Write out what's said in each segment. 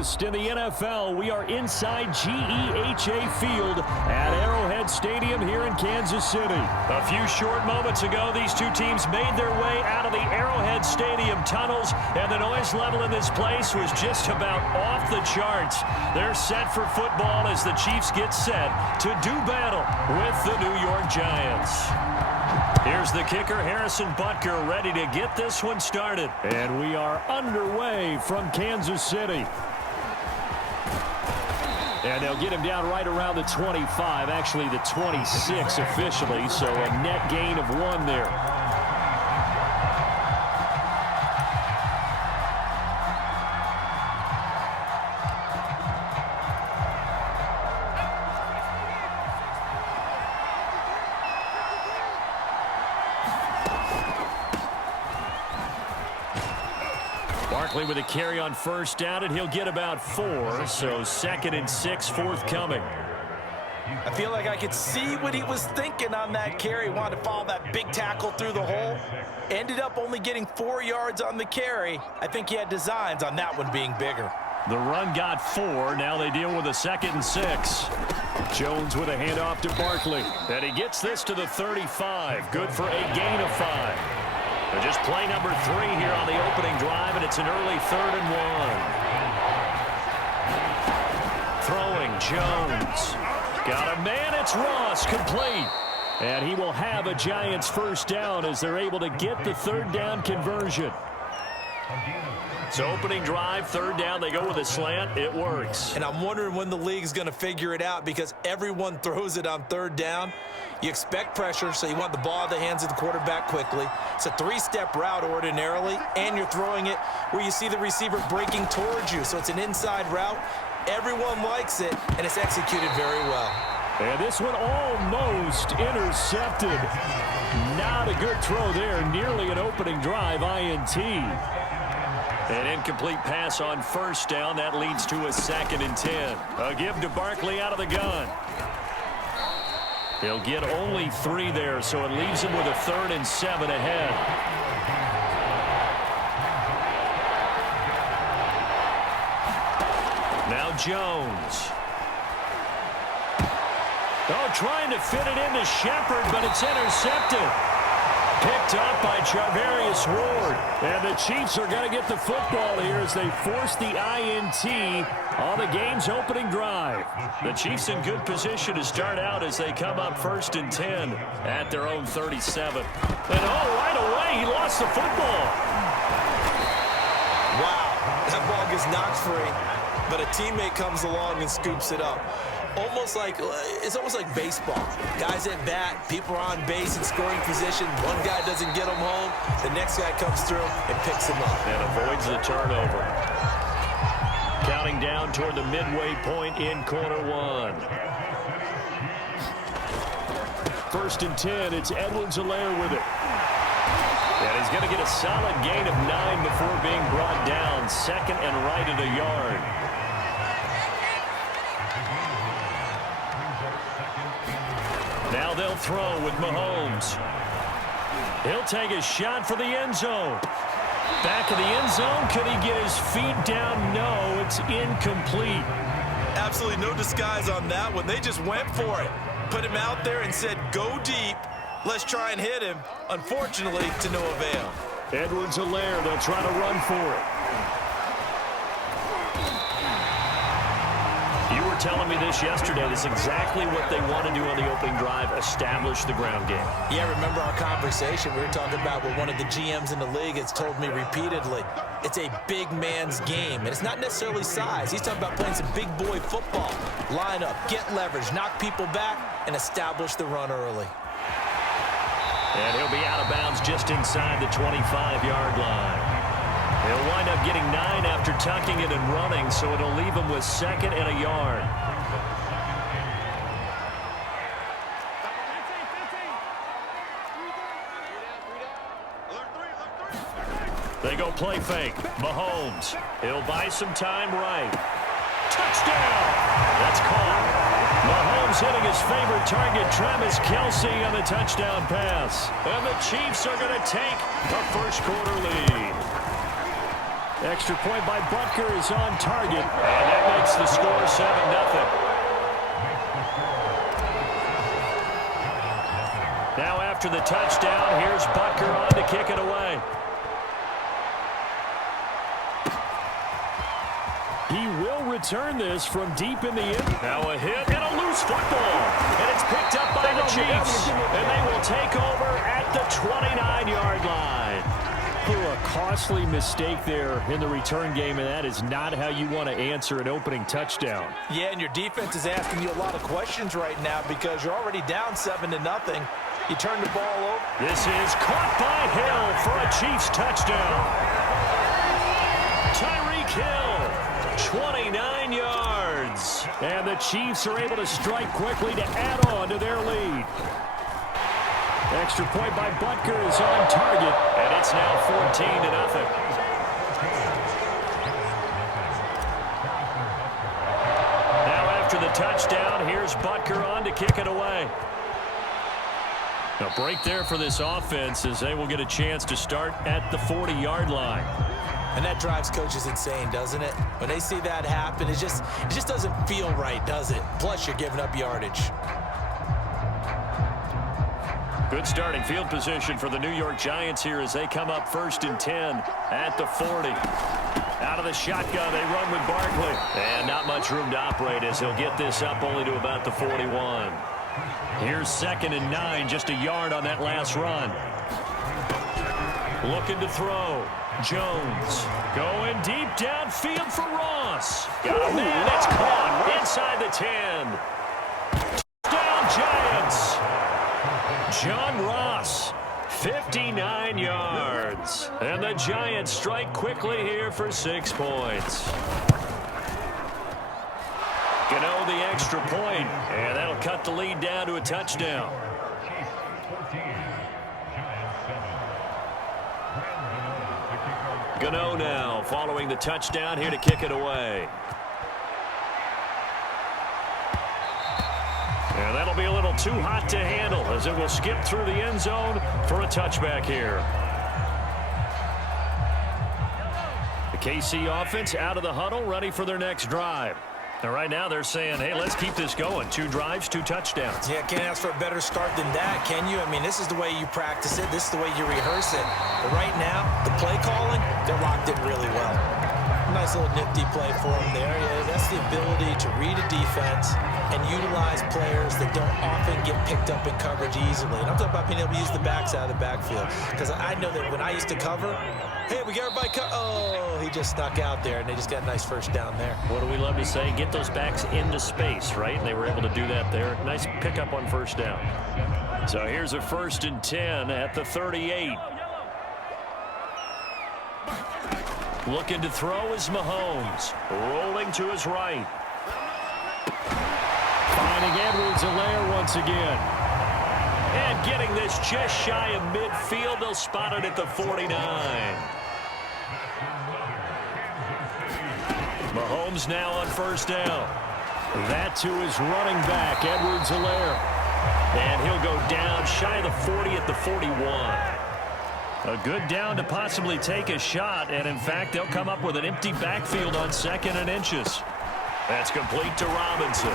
August in the NFL. We are inside GEHA Field at Arrowhead Stadium here in Kansas City. A few short moments ago, these two teams made their way out of the Arrowhead Stadium tunnels, and the noise level in this place was just about off the charts. They're set for football as the Chiefs get set to do battle with the New York Giants. Here's the kicker, Harrison Butker, ready to get this one started. And we are underway from Kansas City. And they'll get him down right around the 25, actually the 26 officially, so a net gain of 1 there. Barkley with a carry on first down, and he'll get about 4, so 2nd and 6 forthcoming. I feel like I could see what he was thinking on that carry. Wanted to follow that big tackle through the hole. Ended up only getting 4 yards on the carry. I think he had designs on that one being bigger. The run got 4. Now they deal with a 2nd and 6. Jones with a handoff to Barkley. And he gets this to the 35. Good for a gain of 5. But just play number 3 here on the opening drive, and it's an early 3rd and 1. Throwing, Jones. Got a man, it's Ross, complete. And he will have a Giants first down as they're able to get the 3rd down conversion. So opening drive, 3rd down, they go with a slant. It works. And I'm wondering when the league's going to figure it out because everyone throws it on 3rd down. You expect pressure, so you want the ball in the hands of the quarterback quickly. It's a 3-step route ordinarily, and you're throwing it where you see the receiver breaking towards you. So it's an inside route. Everyone likes it, and it's executed very well. And this one almost intercepted. Not a good throw there. Nearly an opening drive INT. An incomplete pass on first down. That leads to a 2nd and 10. A give to Barkley out of the gun. He'll get only 3 there, so it leaves him with a 3rd and 7 ahead. Now Jones. Oh, trying to fit it into Shepard, but it's intercepted. Picked up by Charvarius Ward. And the Chiefs are going to get the football here as they force the INT on the game's opening drive. The Chiefs in good position to start out as they come up 1st and 10 at their own 37. And right away, he lost the football. Wow, that ball gets knocked free, but a teammate comes along and scoops it up. It's almost like baseball. Guys at bat, people are on base in scoring position. One guy doesn't get them home. The next guy comes through and picks him up. And avoids the turnover. Counting down toward the midway point in quarter 1. 1st and 10, it's Edwards-Helaire with it. And he's going to get a solid gain of 9 before being brought down. 2nd and right at a yard. Now they'll throw with Mahomes. He'll take a shot for the end zone. Back of the end zone. Could he get his feet down? No, it's incomplete. Absolutely no disguise on that one. They just went for it. Put him out there and said, go deep. Let's try and hit him. Unfortunately, to no avail. Edwards-Helaire, they'll try to run for it. You were telling me this yesterday. This is exactly what they want to do on the opening drive, establish the ground game. Yeah, remember our conversation? We were talking about what one of the GMs in the league has told me repeatedly. It's a big man's game, and it's not necessarily size. He's talking about playing some big boy football. Line up, get leverage, knock people back, and establish the run early. And he'll be out of bounds just inside the 25-yard line. He'll wind up getting 9 after tucking it and running, so it'll leave him with 2nd and a yard. They go play fake. Mahomes. He'll buy some time right. Touchdown! That's caught. Mahomes hitting his favorite target, Travis Kelce, on the touchdown pass. And the Chiefs are going to take a first quarter lead. Extra point by Butker is on target. And that makes the score 7-0. Now after the touchdown, here's Butker on to kick it away. He will return this from deep in the end. Now a hit and a loose football. And it's picked up by the Chiefs. And they will take over at the 29-yard line. A costly mistake there in the return game, and that is not how you want to answer an opening touchdown. Yeah, and your defense is asking you a lot of questions right now because you're already down 7-0. You turn the ball over. This is caught by Hill for a Chiefs touchdown. Tyreek Hill, 29 yards. And the Chiefs are able to strike quickly to add on to their lead. Extra point by Butker is on target, and it's now 14-0. Now after the touchdown, here's Butker on to kick it away. A break there for this offense as they will get a chance to start at the 40-yard line. And that drives coaches insane, doesn't it? When they see that happen, it just doesn't feel right, does it? Plus, you're giving up yardage. Good starting field position for the New York Giants here as they come up 1st and 10 at the 40. Out of the shotgun, they run with Barkley. And not much room to operate as he'll get this up only to about the 41. Here's 2nd and 9, just a yard on that last run. Looking to throw. Jones going deep downfield for Ross. Got a man that's caught inside the 10. Touchdown Giants. John Ross, 59 yards. And the Giants strike quickly here for 6 points. Gano the extra point, and that'll cut the lead down to a touchdown. Gano now following the touchdown here to kick it away. And that'll be a little too hot to handle as it will skip through the end zone for a touchback here. The KC offense out of the huddle, ready for their next drive. Now right now they're saying, hey, let's keep this going. 2 drives, 2 touchdowns. Yeah, can't ask for a better start than that, can you? I mean, this is the way you practice it. This is the way you rehearse it. But right now, the play calling, they're locked in really well. Nice little nifty play for them there. Yeah, that's the ability to read a defense and utilize players that don't often get picked up in coverage easily. And I'm talking about being able to use the backs out of the backfield. Because I know that when I used to cover, hey, we got everybody oh, he just snuck out there, and they just got a nice first down there. What do we love to say? Get those backs into space, right? And they were able to do that there. Nice pickup on first down. So here's a 1st and 10 at the 38. Looking to throw is Mahomes. Rolling to his right. Finding Edwards-Helaire once again. And getting this just shy of midfield. They'll spot it at the 49. Mahomes now on first down. That to his running back, Edwards-Helaire. And he'll go down shy of the 40 at the 41. A good down to possibly take a shot, and in fact, they'll come up with an empty backfield on 2nd and inches. That's complete to Robinson.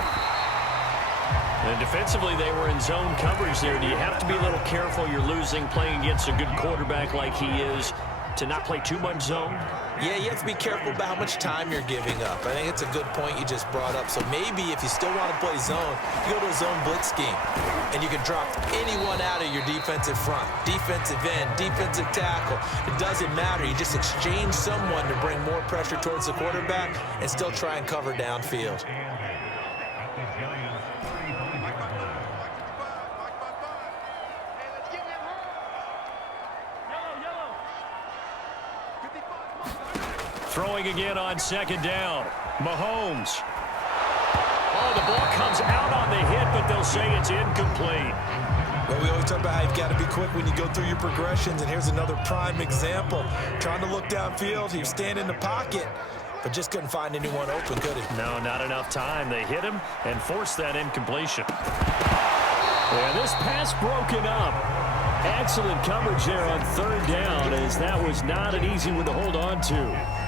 And defensively, they were in zone coverage there. Do you have to be a little careful? You're losing playing against a good quarterback like he is to not play too much zone? Yeah, you have to be careful about how much time you're giving up. I think it's a good point you just brought up. So maybe if you still want to play zone, you go to a zone blitz scheme, and you can drop anyone out of your defensive front, defensive end, defensive tackle. It doesn't matter. You just exchange someone to bring more pressure towards the quarterback and still try and cover downfield. Throwing again on 2nd down. Mahomes. Oh, the ball comes out on the hit, but they'll say it's incomplete. Well, we always talk about how you've got to be quick when you go through your progressions, and here's another prime example. Trying to look downfield, he was standing in the pocket, but just couldn't find anyone open, could he? No, not enough time. They hit him and forced that incompletion. And this pass broken up. Excellent coverage there on 3rd down, as that was not an easy one to hold on to.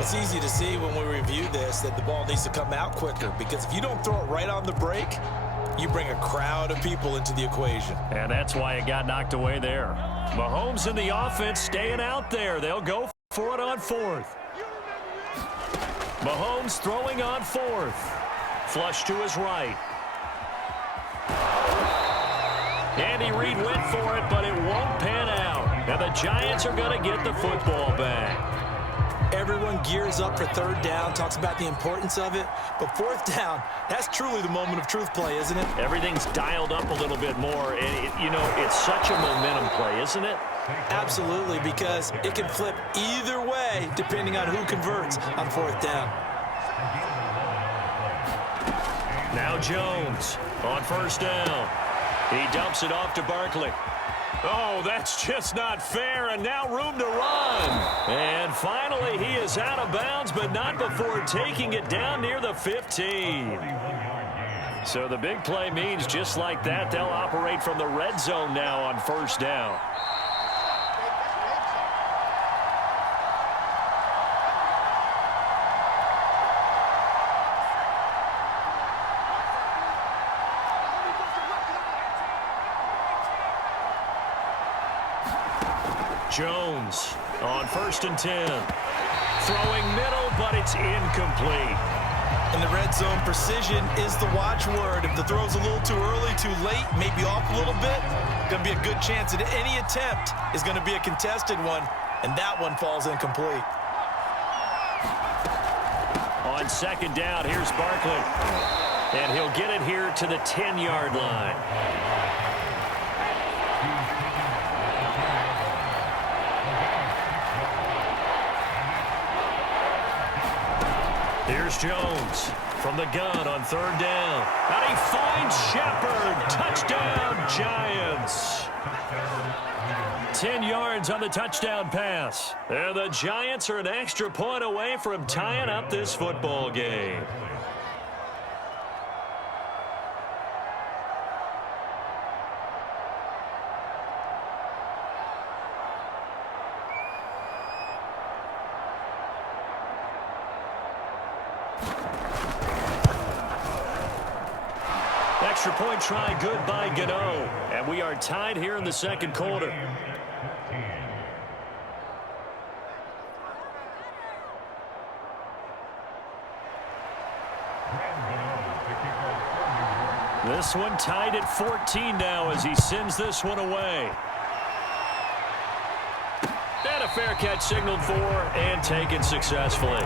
It's easy to see when we review this that the ball needs to come out quicker, because if you don't throw it right on the break, you bring a crowd of people into the equation. And that's why it got knocked away there. Mahomes and the offense staying out there. They'll go for it on fourth. Mahomes throwing on fourth. Flush to his right. Andy Reid went for it, but it won't pan out. And the Giants are going to get the football back. Everyone gears up for third down, talks about the importance of it. But fourth down, that's truly the moment of truth play, isn't it? Everything's dialed up a little bit more. And, it's such a momentum play, isn't it? Absolutely, because it can flip either way depending on who converts on fourth down. Now Jones on first down. He dumps it off to Barkley. Oh, that's just not fair, and now room to run. And finally, he is out of bounds, but not before taking it down near the 15. So the big play means just like that, they'll operate from the red zone now on first down. Jones on 1st and 10. Throwing middle, but it's incomplete. In the red zone, precision is the watchword. If the throw's a little too early, too late, maybe off a little bit, going to be a good chance that any attempt is going to be a contested one, and that one falls incomplete. On 2nd down, here's Barkley. And he'll get it here to the 10-yard line. Here's Jones from the gun on 3rd down. And he finds Shepard. Touchdown, Giants. 10 yards on the touchdown pass. And the Giants are an extra point away from tying up this football game. Extra point try good by Gano. And we are tied here in the 2nd quarter. This one tied at 14 now as he sends this one away. And a fair catch signaled for and taken successfully.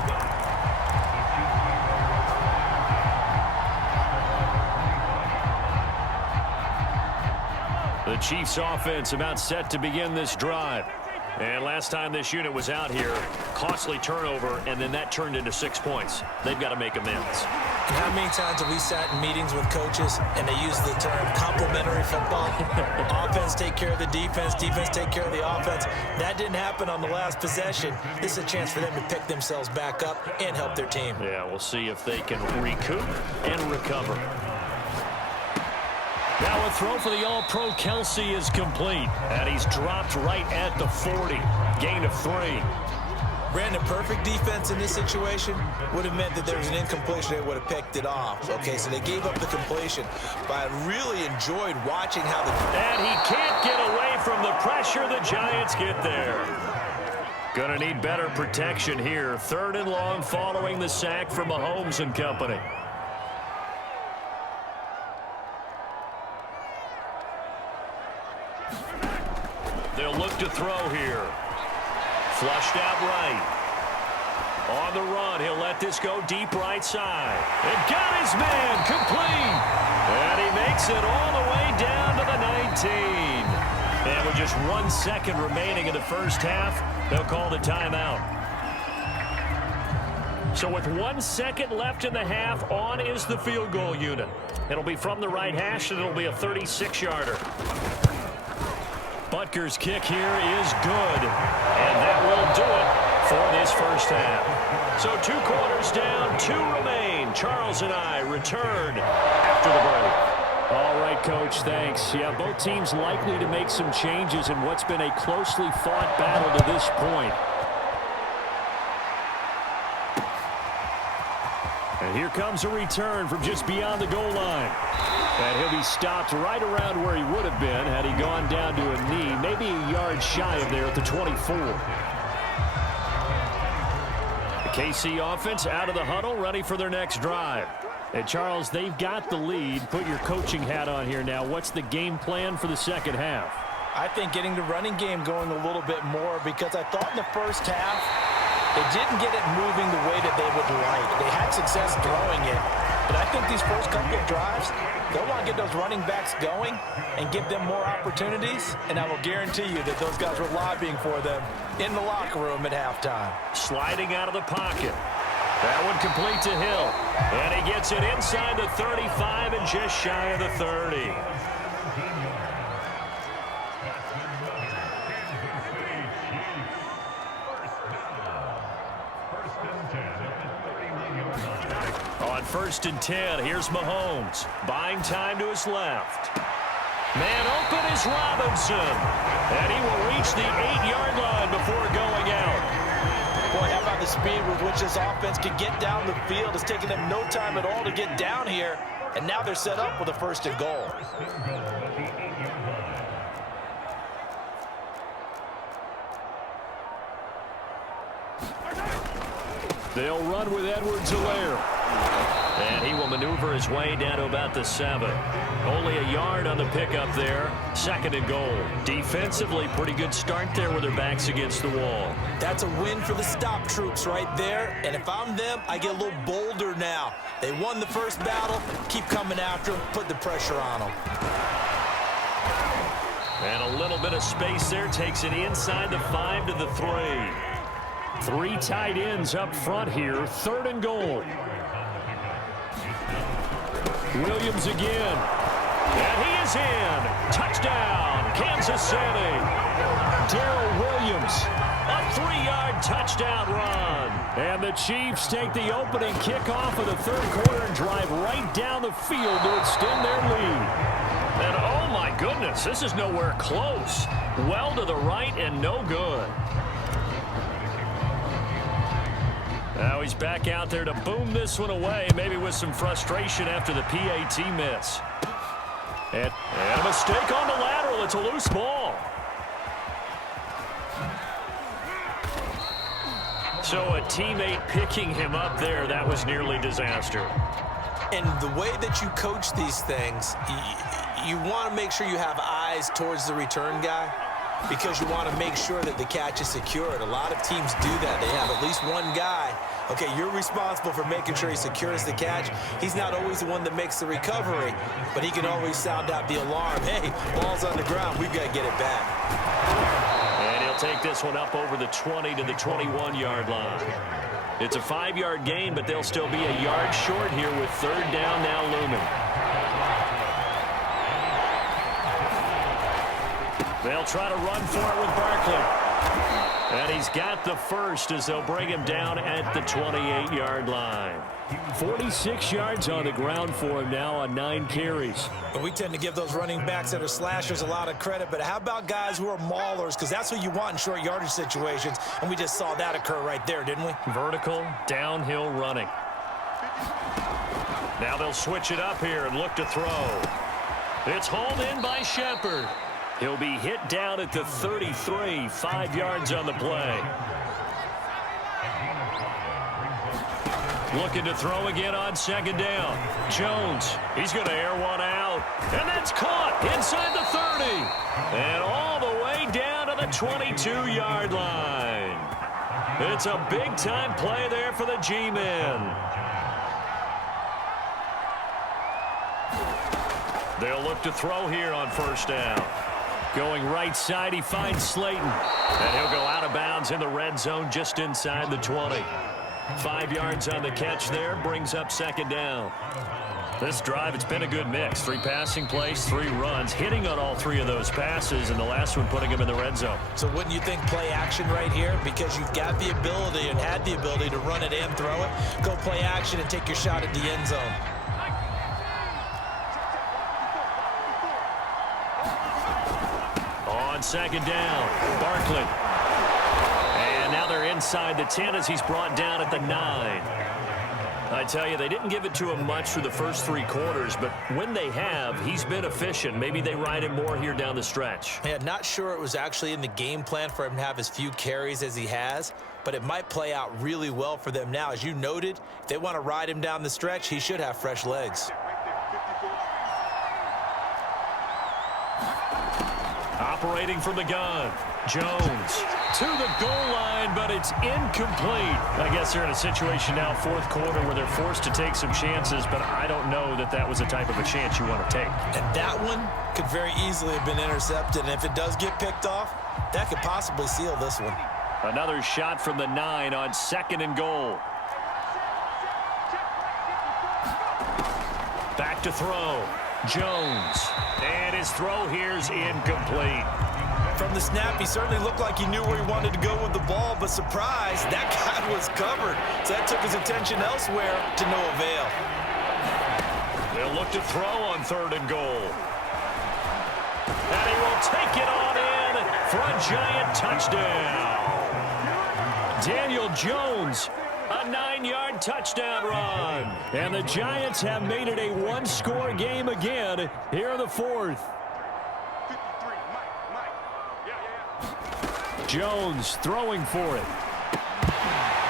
The Chiefs offense about set to begin this drive. And last time this unit was out here, costly turnover, and then that turned into 6 points. They've got to make amends. And how many times have we sat in meetings with coaches and they use the term complementary football? Offense take care of the defense, defense take care of the offense. That didn't happen on the last possession. This is a chance for them to pick themselves back up and help their team. Yeah, we'll see if they can recoup and recover. Now a throw for the All-Pro Kelsey is complete. And he's dropped right at the 40. Gain of 3. Brandon, perfect defense in this situation would have meant that there was an incompletion. They would have picked it off. Okay, so they gave up the completion. But I really enjoyed watching how the... And he can't get away from the pressure. The Giants get there. Gonna need better protection here. 3rd and long following the sack from Mahomes and company. They'll look to throw here. Flushed out right. On the run, he'll let this go deep right side. And got his man complete. And he makes it all the way down to the 19. And with just 1 second remaining in the first half, they'll call the timeout. So with 1 second left in the half, on is the field goal unit. It'll be from the right hash, and it'll be a 36-yarder. Butker's kick here is good, and that will do it for this first half. So 2 quarters down, 2 remain. Charles and I return after the break. All right, Coach, thanks. Yeah, both teams likely to make some changes in what's been a closely fought battle to this point. And here comes a return from just beyond the goal line. And he'll be stopped right around where he would have been had he gone down to a knee, maybe a yard shy of there at the 24. The KC offense out of the huddle, ready for their next drive. And Charles, they've got the lead. Put your coaching hat on here now. What's the game plan for the second half? I think getting the running game going a little bit more, because I thought in the first half they didn't get it moving the way that they would like. They had success throwing it, but I think these first couple of drives, they'll want to get those running backs going and give them more opportunities, and I will guarantee you that those guys were lobbying for them in the locker room at halftime. Sliding out of the pocket. That one complete to Hill. And he gets it inside the 35 and just shy of the 30. On 1st and 10, here's Mahomes. Buying time to his left. Man open is Robinson. And he will reach the 8-yard line before going out. Boy, how about the speed with which this offense can get down the field? It's taken them no time at all to get down here. And now they're set up with a 1st and goal. They'll run with Edwards-Helaire. And he will maneuver his way down to about the 7. Only a yard on the pickup there. 2nd and goal. Defensively, pretty good start there with their backs against the wall. That's a win for the stop troops right there. And if I'm them, I get a little bolder now. They won the first battle. Keep coming after them. Put the pressure on them. And a little bit of space there. Takes it inside the 5 to the 3. 3 tight ends up front here. 3rd and goal. Williams again. And he is in. Touchdown, Kansas City. Darrell Williams, a 3-yard touchdown run. And the Chiefs take the opening kickoff of the 3rd quarter and drive right down the field to extend their lead. And oh my goodness, this is nowhere close. Well to the right and no good. Now he's back out there to boom this one away, maybe with some frustration after the PAT miss. And a mistake on the lateral. It's a loose ball. So a teammate picking him up there, that was nearly disaster. And the way that you coach these things, you want to make sure you have eyes towards the return guy, because you want to make sure that the catch is secured. A lot of teams do that. They have at least one guy. Okay, you're responsible for making sure he secures the catch. He's not always the one that makes the recovery, but he can always sound out the alarm. Hey, ball's on the ground. We've got to get it back. And he'll take this one up over the 20 to the 21-yard line. It's a 5-yard gain, but they'll still be a yard short here with 3rd down now looming. They'll try to run for it with Barkley. And he's got the first as they'll bring him down at the 28-yard line. 46 yards on the ground for him now on 9 carries. But we tend to give those running backs that are slashers a lot of credit, but how about guys who are maulers? Because that's what you want in short yardage situations, and we just saw that occur right there, didn't we? Vertical, downhill running. Now they'll switch it up here and look to throw. It's hauled in by Shepard. He'll be hit down at the 33, 5 yards on the play. Looking to throw again on 2nd down. Jones, he's going to air one out. And that's caught inside the 30. And all the way down to the 22-yard line. It's a big-time play there for the G-men. They'll look to throw here on 1st down. Going right side, he finds Slayton. And he'll go out of bounds in the red zone just inside the 20. 5 yards on the catch there, brings up 2nd down. This drive, it's been a good mix. 3 passing plays, 3 runs, hitting on all 3 of those passes, and the last one putting him in the red zone. So wouldn't you think play action right here? Because you've got the ability and had the ability to run it and throw it. Go play action and take your shot at the end zone. On 2nd down, Barkley. And now they're inside the 10 as he's brought down at the 9. I tell you, they didn't give it to him much through the first 3 quarters, but when they have, he's been efficient. Maybe they ride him more here down the stretch. Yeah, not sure it was actually in the game plan for him to have as few carries as he has, but it might play out really well for them now. As you noted, if they want to ride him down the stretch, he should have fresh legs. Operating from the gun, Jones to the goal line, but it's incomplete. I guess they're in a situation now, 4th quarter, where they're forced to take some chances, but I don't know that that was the type of a chance you want to take. And that one could very easily have been intercepted, and if it does get picked off, that could possibly seal this one. Another shot from the 9 on 2nd and goal. Back to throw. Jones. And his throw here's incomplete. From the snap, he certainly looked like he knew where he wanted to go with the ball, but surprise, that guy was covered. So that took his attention elsewhere to no avail. They'll look to throw on 3rd and goal. And he will take it on in for a giant touchdown. Daniel Jones, a 9-yard touchdown run. And the Giants have made it a 1-score game again here in the 4th. Jones throwing for it.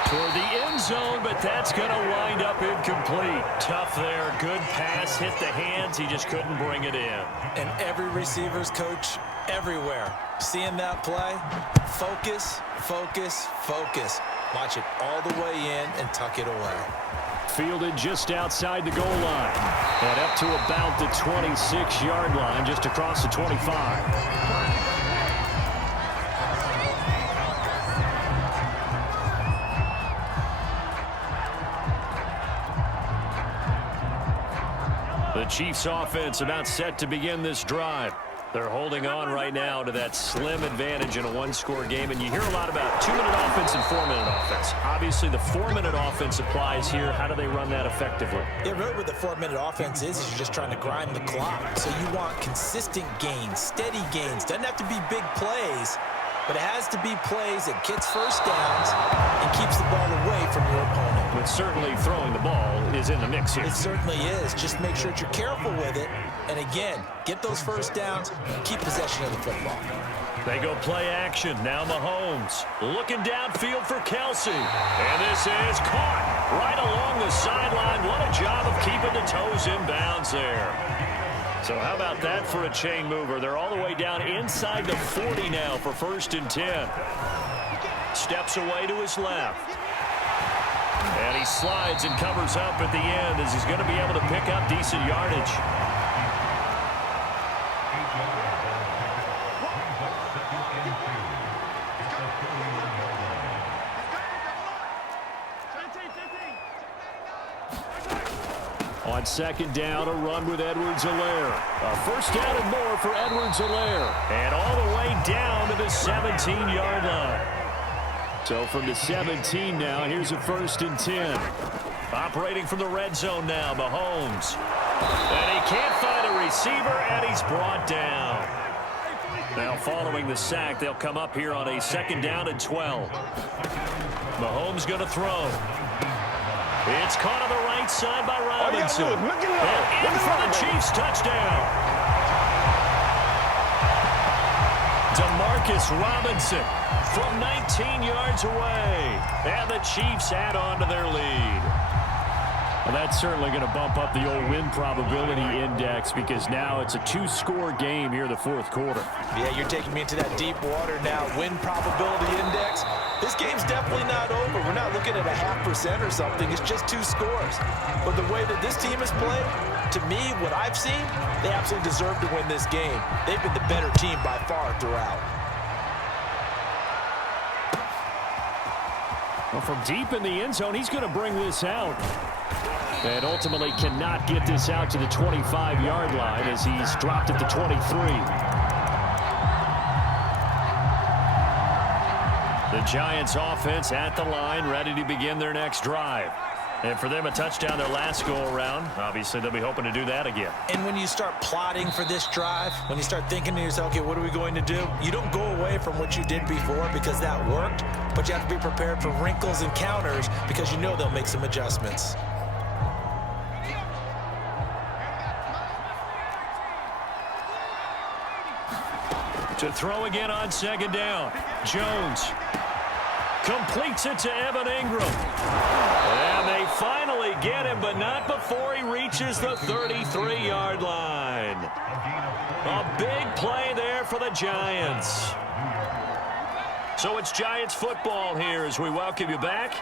Toward the end zone, but that's going to wind up incomplete. Tough there. Good pass. Hit the hands. He just couldn't bring it in. And every receiver's coach everywhere. Seeing that play, focus, focus, focus. Watch it all the way in and tuck it away. Fielded just outside the goal line. And up to about the 26-yard line, just across the 25. The Chiefs offense about set to begin this drive. They're holding on right now to that slim advantage in a 1-score game. And you hear a lot about 2-minute offense and 4-minute offense. Obviously, the 4-minute offense applies here. How do they run that effectively? Yeah, really what the 4-minute offense is you're just trying to grind the clock. So you want consistent gains, steady gains. Doesn't have to be big plays, but it has to be plays that gets first downs and keeps the ball away from your opponent. But certainly throwing the ball is in the mix here. It certainly is. Just make sure that you're careful with it. And again, get those first downs, keep possession of the football. They go play action. Now Mahomes looking downfield for Kelsey. And this is caught right along the sideline. What a job of keeping the toes in bounds there. So how about that for a chain mover? They're all the way down inside the 40 now for 1st and 10. Steps away to his left. And he slides and covers up at the end as he's going to be able to pick up decent yardage. On 2nd down, a run with Edwards-Helaire. A 1st down and more for Edwards-Helaire. And all the way down to the 17-yard line. So from the 17 now, here's a 1st and 10. Operating from the red zone now, Mahomes. And he can't find a receiver, and he's brought down. Now following the sack, they'll come up here on a 2nd down and 12. Mahomes going to throw. It's caught on the right side by Robinson. And in for the Chiefs touchdown. DeMarcus Robinson from 19 yards away. And the Chiefs add on to their lead. Well, that's certainly going to bump up the old win probability index because now it's a 2-score game here in the 4th quarter. Yeah, you're taking me into that deep water now. Win probability index. This game's definitely not over. We're not looking at a 0.5% or something. It's just 2 scores. But the way that this team has played, to me, what I've seen, they absolutely deserve to win this game. They've been the better team by far throughout. Well, from deep in the end zone, he's going to bring this out. And ultimately cannot get this out to the 25-yard line as he's dropped at the 23. The Giants offense at the line, ready to begin their next drive. And for them, a touchdown their last go-around. Obviously, they'll be hoping to do that again. And when you start plotting for this drive, when you start thinking to yourself, okay, what are we going to do? You don't go away from what you did before because that worked, but you have to be prepared for wrinkles and counters because you know they'll make some adjustments. To throw again on second down. Jones completes it to Evan Ingram. And they finally get him, but not before he reaches the 33-yard line. A big play there for the Giants. So it's Giants football here as we welcome you back.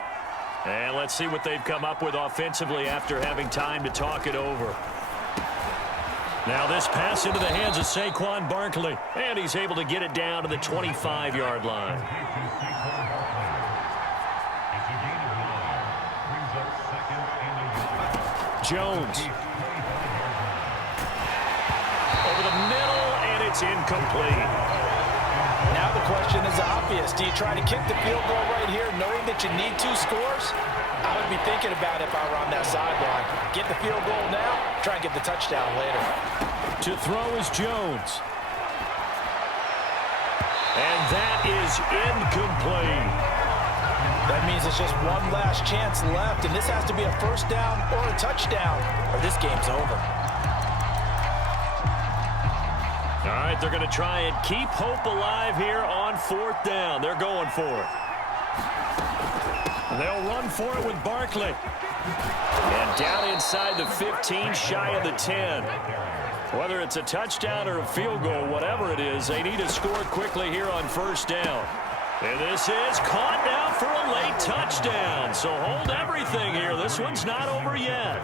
And let's see what they've come up with offensively after having time to talk it over. Now this pass into the hands of Saquon Barkley. And he's able to get it down to the 25-yard line. Jones. Over the middle, and it's incomplete. Now the question is obvious. Do you try to kick the field goal right here knowing that you need 2 scores? I would be thinking about it if I were on that sideline. Get the field goal now, try and get the touchdown later. To throw is Jones. And that is incomplete. That means it's just one last chance left, and this has to be a first down or a touchdown, or this game's over. All right, they're going to try and keep hope alive here on 4th down. They're going for it. They'll run for it with Barkley. And down inside the 15, shy of the 10. Whether it's a touchdown or a field goal, whatever it is, they need to score quickly here on 1st down. And this is caught now for a late touchdown. So hold everything here. This one's not over yet.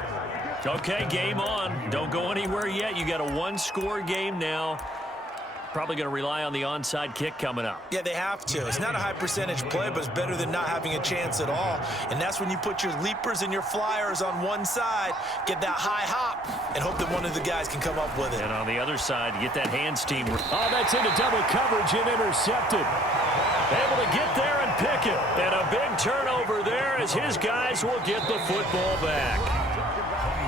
Okay, game on. Don't go anywhere yet. You got a 1-score game now. Probably going to rely on the onside kick coming up. Yeah, they have to. It's not a high percentage play, but it's better than not having a chance at all. And that's when you put your leapers and your flyers on one side, get that high hop, and hope that one of the guys can come up with it. And on the other side, you get that hands team. Oh, that's into double coverage and intercepted. Able to get there and pick it. And a big turnover there as his guys will get the football back.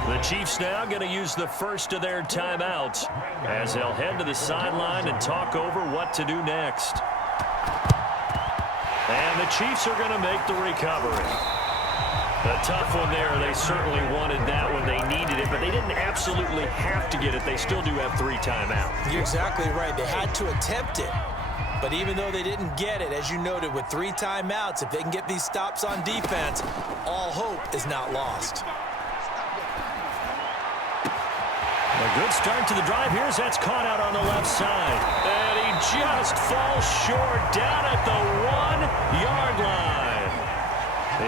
The Chiefs now going to use the first of their timeouts as they'll head to the sideline and talk over what to do next. And the Chiefs are going to make the recovery. A tough one there. They certainly wanted that when they needed it, but they didn't absolutely have to get it. They still do have 3 timeouts. You're exactly right. They had to attempt it. But even though they didn't get it, as you noted, with 3 timeouts, if they can get these stops on defense, all hope is not lost. A good start to the drive. Here's that's caught out on the left side. And he just falls short down at the 1-yard line.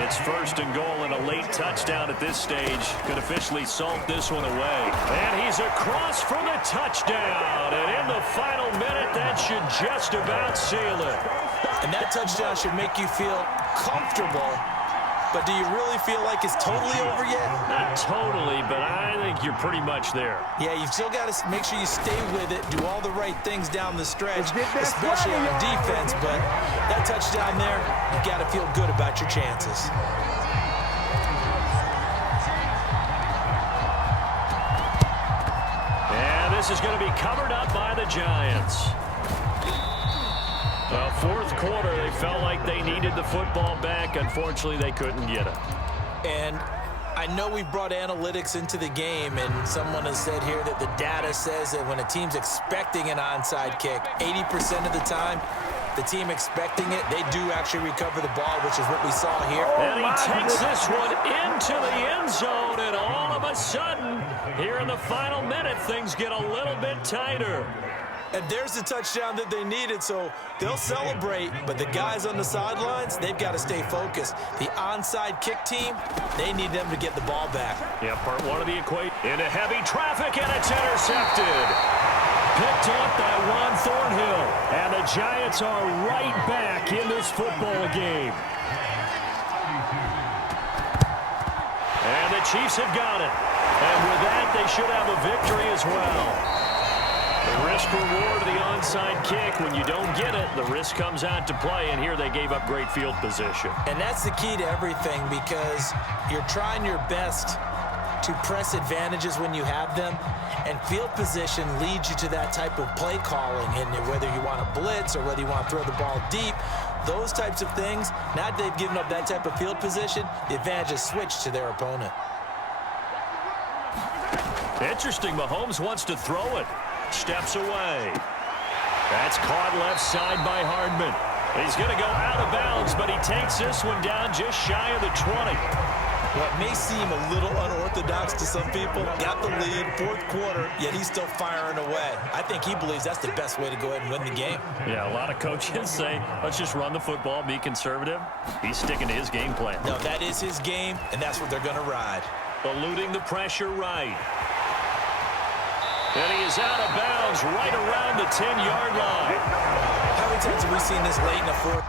It's 1st and goal and a late touchdown at this stage. Could officially salt this one away. And he's across for the touchdown. And in the final minute, that should just about seal it. And that touchdown should make you feel comfortable. But do you really feel like it's totally over yet? Not totally, but I think you're pretty much there. Yeah, you've still got to make sure you stay with it, do all the right things down the stretch, especially on defense. But that touchdown there, you've got to feel good about your chances. And this is going to be covered up by the Giants. The 4th quarter, they felt like they needed the football back. Unfortunately, they couldn't get it. And I know we've brought analytics into the game, and someone has said here that the data says that when a team's expecting an onside kick, 80% of the time, the team expecting it, they do actually recover the ball, which is what we saw here. And he takes this one into the end zone, and all of a sudden, here in the final minute, things get a little bit tighter. And there's the touchdown that they needed, so they'll celebrate. But the guys on the sidelines, they've got to stay focused. The onside kick team, they need them to get the ball back. Yeah, part 1 of the equation. Into heavy traffic, and it's intercepted. Picked up by Juan Thornhill. And the Giants are right back in this football game. And the Chiefs have got it. And with that, they should have a victory as well. The risk-reward of the onside kick, when you don't get it, the risk comes out to play, and here they gave up great field position. And that's the key to everything, because you're trying your best to press advantages when you have them, and field position leads you to that type of play calling, and whether you want to blitz or whether you want to throw the ball deep, those types of things, now that they've given up that type of field position, the advantage is switched to their opponent. Interesting, Mahomes wants to throw it. Steps away. That's caught left side by Hardman. He's going to go out of bounds, but he takes this one down just shy of the 20. What may seem a little unorthodox to some people, got the lead, fourth quarter, yet he's still firing away. I think he believes that's the best way to go ahead and win the game. Yeah, a lot of coaches say, let's just run the football, be conservative. He's sticking to his game plan. No, that is his game, and that's what they're going to ride. Eluding the pressure right. And he is out of bounds right around the 10-yard line. How many times have we seen this late in the fourth?